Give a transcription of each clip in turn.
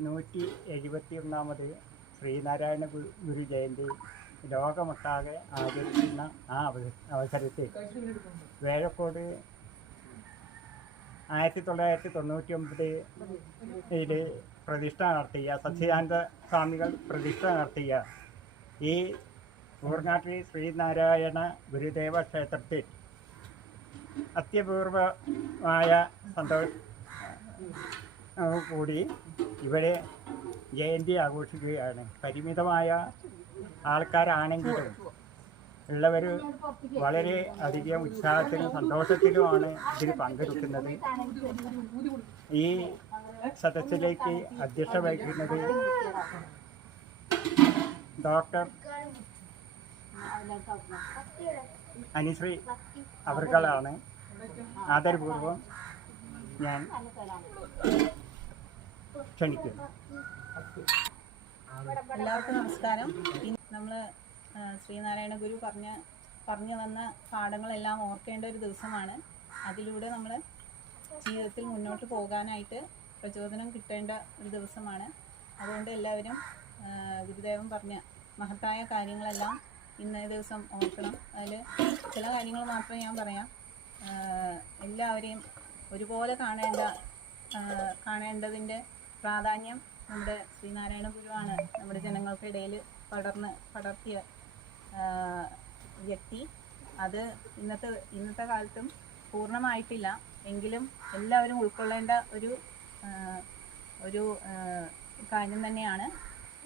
171 ശ്രീനാരായണ ഗുരു ജയന്തി ലോകമൊട്ടാകെ ആചരിക്കുന്ന ആ അവസരത്തിൽ വേഴക്കോട് 1999 പ്രതിഷ്ഠ നടത്തിയ സച്ചിദാനന്ദ സ്വാമികൾ പ്രതിഷ്ഠ നടത്തിയ ഈ ഊർങ്ങാട്ടി ശ്രീനാരായണ ഗുരുദേവ ക്ഷേത്രത്തിൽ അത്യപൂർവമായ കൂടി ഇവിടെ ജയന്തി ആഘോഷിക്കുകയാണ്. പരിമിതമായ ആൾക്കാരാണെങ്കിലും ഉള്ളവർ വളരെ അധികം ഉത്സാഹത്തിലും സന്തോഷത്തിലുമാണ് ഇതിൽ പങ്കെടുക്കുന്നത്. ഈ സദസ്സിലേക്ക് അധ്യക്ഷത വഹിക്കുന്നത് ഡോക്ടർ അനുശ്രീ അവർകളാണ്. ആദരപൂർവ്വം ഞാൻ ക്ഷണിക്കുന്നു. എല്ലാവർക്കും നമസ്കാരം. നമ്മൾ ശ്രീനാരായണ ഗുരു പറഞ്ഞു തന്ന പാഠങ്ങളെല്ലാം ഓർക്കേണ്ട ഒരു ദിവസമാണ്. അതിലൂടെ നമ്മൾ ജീവിതത്തിൽ മുന്നോട്ട് പോകാനായിട്ട് പ്രചോദനം കിട്ടേണ്ട ഒരു ദിവസമാണ്. അതുകൊണ്ട് എല്ലാവരും ഗുരുദേവൻ പറഞ്ഞ മഹത്തായ കാര്യങ്ങളെല്ലാം ഇന്നേ ദിവസം ഓർക്കണം. അതിൽ ചില കാര്യങ്ങൾ മാത്രം ഞാൻ പറയാം. എല്ലാവരെയും ഒരുപോലെ കാണേണ്ടതിൻ്റെ പ്രാധാന്യം നമ്മുടെ ശ്രീനാരായണ ഗുരുവാണ് നമ്മുടെ ജനങ്ങൾക്കിടയിൽ പടർത്തിയ വ്യക്തി. അത് ഇന്നത്തെ കാലത്തും പൂർണ്ണമായിട്ടില്ല എങ്കിലും എല്ലാവരും ഉൾക്കൊള്ളേണ്ട ഒരു കാര്യം തന്നെയാണ്.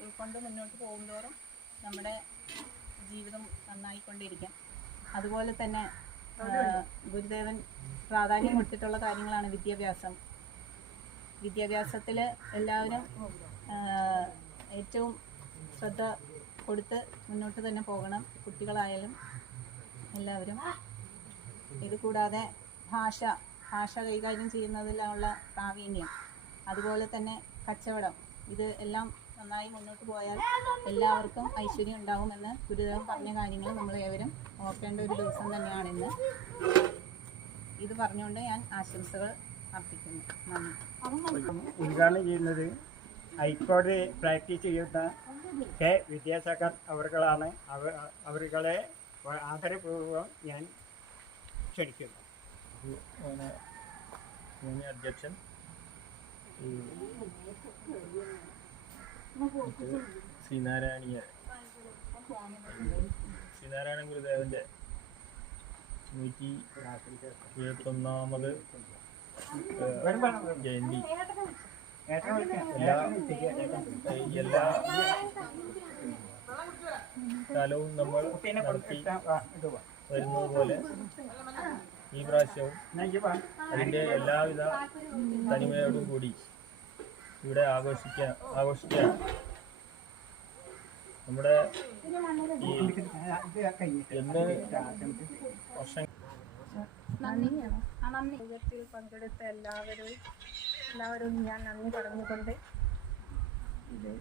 ഉൾക്കൊണ്ട് മുന്നോട്ട് പോകുന്തോറും നമ്മുടെ ജീവിതം നന്നായിക്കൊണ്ടിരിക്കും. അതുപോലെ തന്നെ ഗുരുദേവൻ പ്രാധാന്യം കൊടുത്തിട്ടുള്ള കാര്യങ്ങളാണ് വിദ്യാഭ്യാസത്തിൽ എല്ലാവരും ഏറ്റവും ശ്രദ്ധ കൊടുത്ത് മുന്നോട്ട് തന്നെ പോകണം. കുട്ടികളായാലും എല്ലാവരും. ഇത് കൂടാതെ ഭാഷ കൈകാര്യം ചെയ്യുന്നതിലുള്ള പ്രാവീണ്യം, അതുപോലെ തന്നെ കച്ചവടം, ഇത് എല്ലാം നന്നായി മുന്നോട്ട് പോയാൽ എല്ലാവർക്കും ഐശ്വര്യം ഉണ്ടാകുമെന്ന് ഗുരുദേവൻ പറഞ്ഞ കാര്യങ്ങൾ നമ്മൾ ഏവരും ഓർക്കേണ്ട ഒരു ദിവസം തന്നെയാണ് ഇന്ന്. ഇത് പറഞ്ഞുകൊണ്ട് ഞാൻ ആശംസകൾ അർപ്പിക്കുന്നു. നന്ദി. ഉദ്ഘാടനം ചെയ്യുന്നത് ഹൈക്കോടതി പ്രാക്ടീസ് ചെയ്യുന്ന കെ വിദ്യാസാഗർ അവർകളാണ്. അവരുകളെ ആദരപൂർവ്വം ഞാൻ ക്ഷണിക്കുന്നു. അധ്യക്ഷൻ ശ്രീനാരായണ ഗുരുദേവന്റെ 171 ജയന്തി എല്ലാ കാലവും നമ്മൾ നടത്തി വരുന്നത് പോലെ ഈ പ്രാവശ്യവും അതിൻ്റെ എല്ലാവിധ തനിമയോടും കൂടി ഇവിടെ ആഘോഷിക്കാൻ നമ്മുടെ ഈ യോഗത്തിൽ പങ്കെടുത്ത എല്ലാവരും ഞാൻ നന്ദി പറഞ്ഞുകൊണ്ട് ഇത്